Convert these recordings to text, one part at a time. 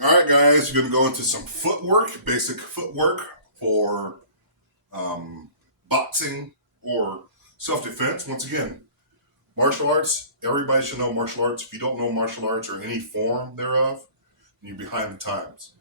All right, guys, we're going to go into some footwork, basic footwork for boxing or self-defense. Once again, martial arts, everybody should know martial arts. If you don't know martial arts or any form thereof, then you're behind the times.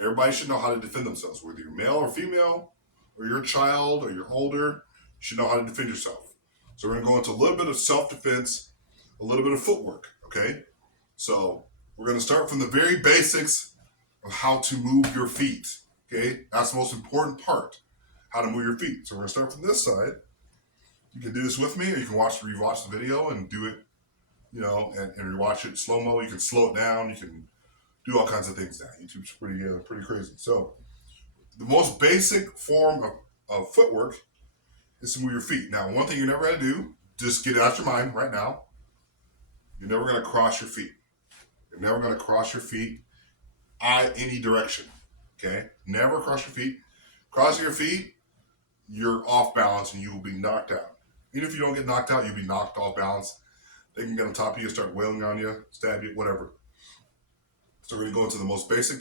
Everybody should know how to defend themselves, whether you're male or female, or you're a child or you're older, you should know how to defend yourself. So we're going to go into a little bit of self-defense, a little bit of footwork, okay? So we're going to start from the very basics of how to move your feet. Okay, that's the most important part. How to move your feet. So we're gonna start from this side. You can do this with me, or you can rewatch the video and do it, and rewatch it slow mo. You can slow it down. You can do all kinds of things now. YouTube's pretty crazy. So the most basic form of footwork is to move your feet. Now, one thing you're never gonna do, just get it out your mind right now. You're never gonna cross your feet. You're never gonna cross your feet any direction. Okay? Never cross your feet. Crossing your feet, you're off balance and you will be knocked out. Even if you don't get knocked out, you'll be knocked off balance. They can get on top of you, start wailing on you, stab you, whatever. So we're going to go into the most basic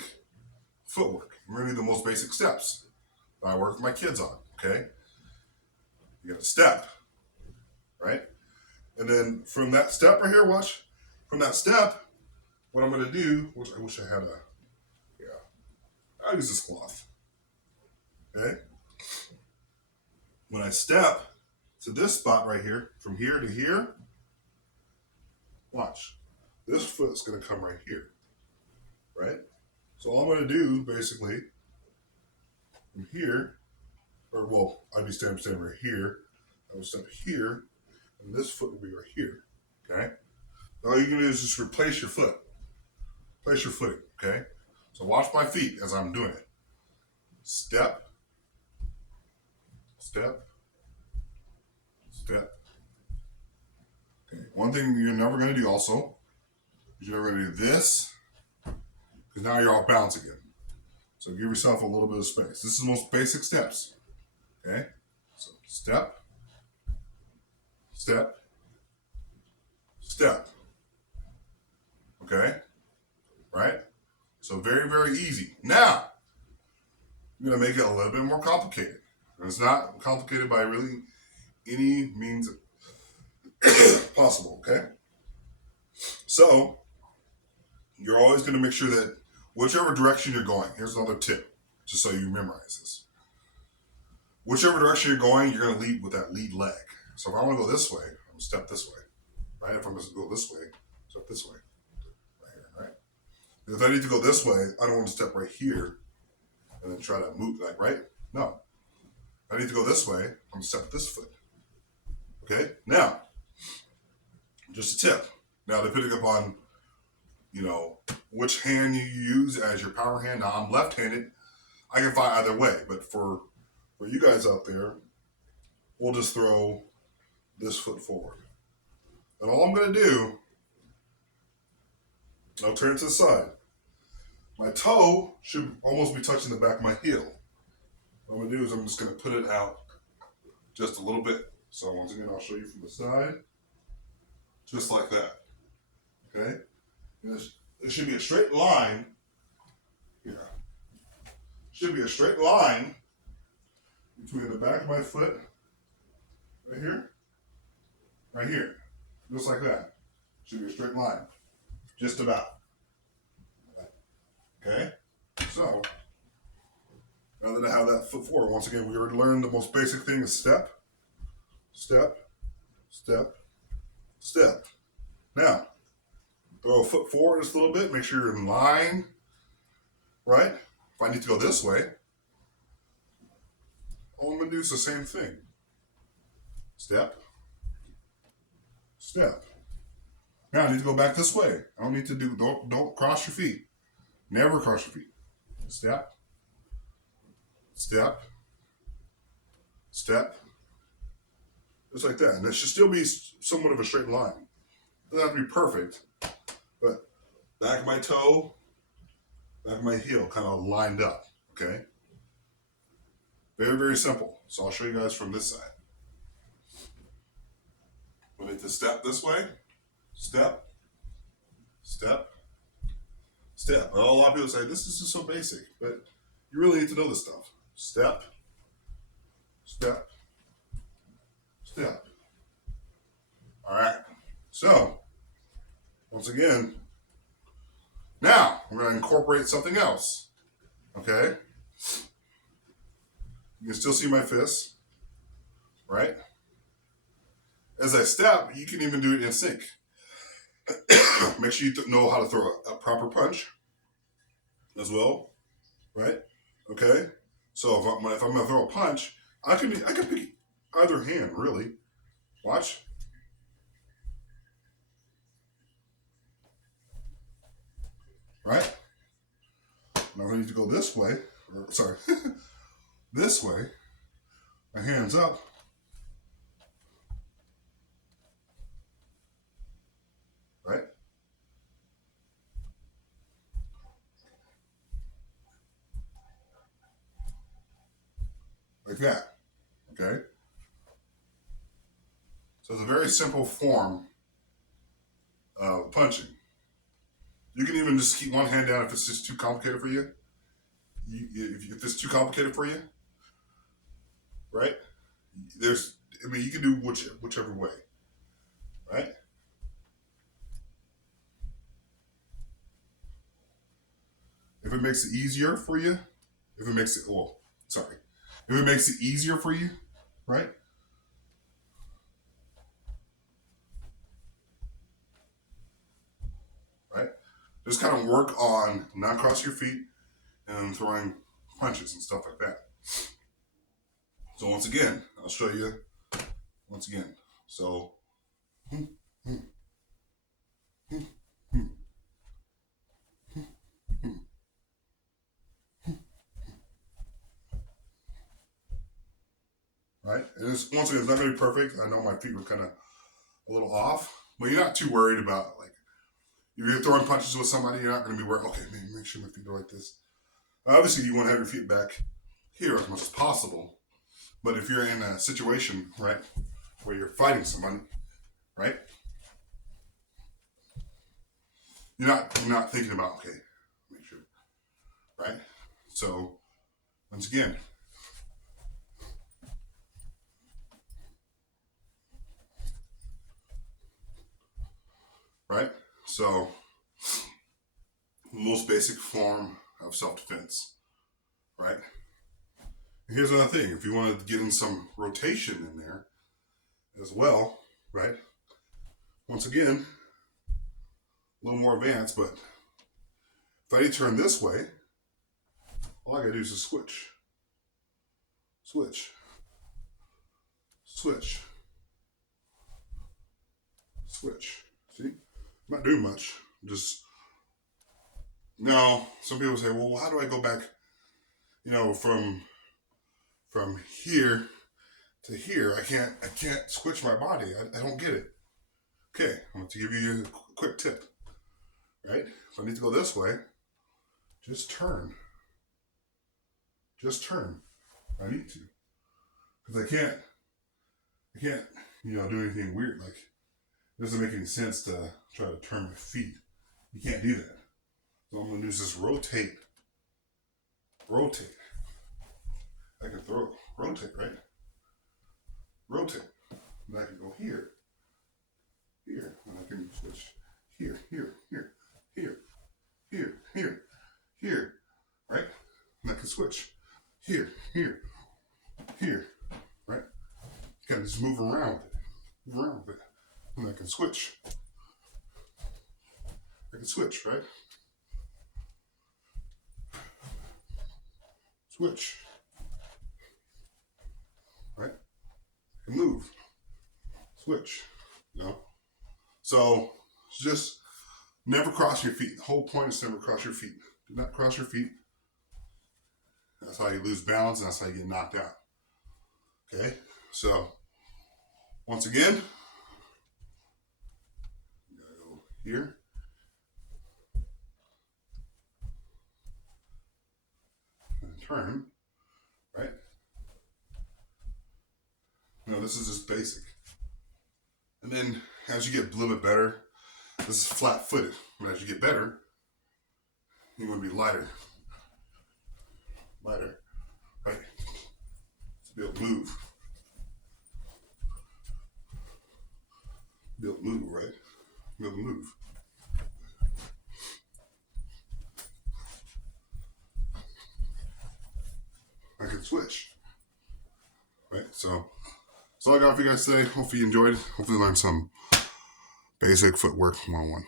footwork. We're going to do the most basic steps that I work with my kids on. Okay? You got to step, right? And then from that step right here, watch. From that step, what I'm going to do, which I wish I had I'll use this cloth. Okay? When I step to this spot right here, from here to here, watch. This foot's going to come right here. Right? So all I'm going to do, basically, from here, I'd be standing right here. I would step here, and this foot will be right here. Okay? All you're going to do is just replace your foot. Place your footing. Okay? So watch my feet as I'm doing it. Step, step, step. Okay. One thing you're never going to do also is you're never going to do this, because now you're off balance again. So give yourself a little bit of space. This is the most basic steps. Okay? So step, step, step. Okay? Right? So very, very easy. Now, I'm going to make it a little bit more complicated. And it's not complicated by really any means possible, okay? So, you're always going to make sure that whichever direction you're going, here's another tip, just so you memorize this. Whichever direction you're going, you're going to lead with that lead leg. So if I want to go this way, I'm going to step this way, right? If I'm going to go this way, step this way, right here, right? If I need to go this way, I don't want to step right here and then try to move, like, right? No. I need to go this way, I'm going to step this foot. Okay? Now, just a tip. Now, depending upon, which hand you use as your power hand. Now, I'm left-handed. I can fight either way. But for you guys out there, we'll just throw this foot forward. And all I'm going to do, I'll turn it to the side. My toe should almost be touching the back of my heel. What I'm going to do is I'm just going to put it out just a little bit. So once again, I'll show you from the side. Just like that. Okay? And it should be a straight line here. Should be a straight line between the back of my foot right here. Just like that. Should be a straight line. Just about. Okay? So, now that I have that foot forward, once again, we already learned the most basic thing is step, step, step, step. Now, throw a foot forward just a little bit. Make sure you're in line, right? If I need to go this way, all I'm going to do is the same thing. Step, step. Now I need to go back this way. I don't need to don't cross your feet. Never cross your feet. Step, step, step. Just like that. And it should still be somewhat of a straight line. It doesn't have to be perfect, but back of my toe, back of my heel kind of lined up, okay? Very, very simple. So I'll show you guys from this side. We need to step this way. Step, step, Step. Well, a lot of people say this is just so basic, but you really need to know this stuff. Step, step, step. All right. So, once again, now we're going to incorporate something else. Okay? You can still see my fists, right? As I step, you can even do it in sync. Make sure you know how to throw a proper punch as well, right? Okay? So if I'm going to throw a punch, I can pick either hand, really. Watch. Right? Now I need to go this way. Or, sorry. This way. My hands up. Right? Like that. Okay? So it's a very simple form of punching. You can even just keep one hand down if it's just too complicated for you. If it's too complicated for you, right? You can do whichever way, right? If it makes it easier for you, if it makes it, well, sorry, if it makes it easier for you, right? Right? Just kind of work on not cross your feet and throwing punches and stuff like that. So once again, I'll show you once again. So, right? And once again, it's not going to be perfect. I know my feet were kind of a little off, but you're not too worried about like if you're throwing punches with somebody, you're not going to be worried. Okay, make sure my feet are like this. Obviously, you want to have your feet back here as much as possible. But if you're in a situation, right, where you're fighting somebody, right, you're not thinking about okay, make sure, right. So once again, right. So most basic form of self-defense, right. And here's another thing: if you want to get in some rotation in there as well, right. Once again, a little more advanced, but if I need to turn this way, all I gotta do is just switch, switch, switch, switch. See, I'm not doing much. Just now. Some people say, "Well, how do I go back? From here to here. I can't switch my body. I don't get it." Okay, I'm going to give you a quick tip. Right? If I need to go this way, just turn. Just turn. I need to, because I can't do anything weird. Like it doesn't make any sense to try to turn my feet. You can't do that. So I'm going to use this rotate. Rotate. I can throw rotate, right? Rotate. And I can go here, here, and I can switch here, here, here, here, here, here, here, right? And I can switch here, here, here, right? You can just move around with it, and I can switch. I can switch, right? Switch, right? I can move, switch, So just never cross your feet. The whole point is to never cross your feet. Do not cross your feet. That's how you lose balance, and that's how you get knocked out. Okay? So, once again, you gotta go here. And turn, right? This is just basic. And then as you get a little bit better, this is flat footed. And as you get better, You want to be lighter. Lighter. Right? To be able to move. Be able to move, right? Be able to move. I can switch. Right? So that's all I got for you guys today. Hopefully you enjoyed. Hopefully you learned some basic footwork 101.